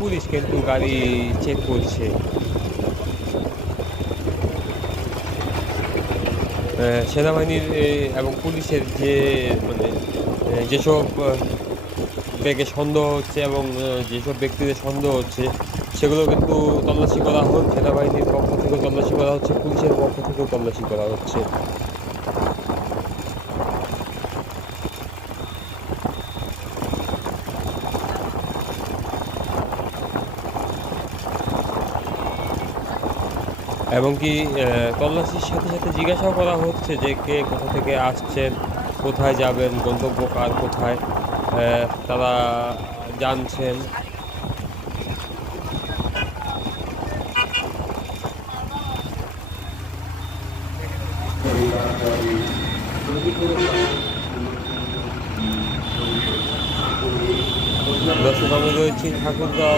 Police কিন্তু গাড়ি check করছে। সেনাবাহিনীর এবং পুলিশের যে মানে যেসব ব্যাগে সন্দেহ হচ্ছে এবং যেসব ব্যক্তিদের সন্দেহ হচ্ছে সেগুলো কিন্তু তল্লাশি করা হচ্ছে। সেনাবাহিনীর পক্ষ থেকেও তল্লাশি করা হচ্ছে, পুলিশের পক্ষ থেকেও তল্লাশি করা হচ্ছে। এবং কি তল্লাশির সাথে সাথে জিজ্ঞাসাও করা হচ্ছে যে কে কোথা থেকে আসছেন, কোথায় যাবেন, গন্তব্য কার কোথায়, তারা জানছেন। দর্শক, আমরা রয়েছি ঠাকুরগাঁও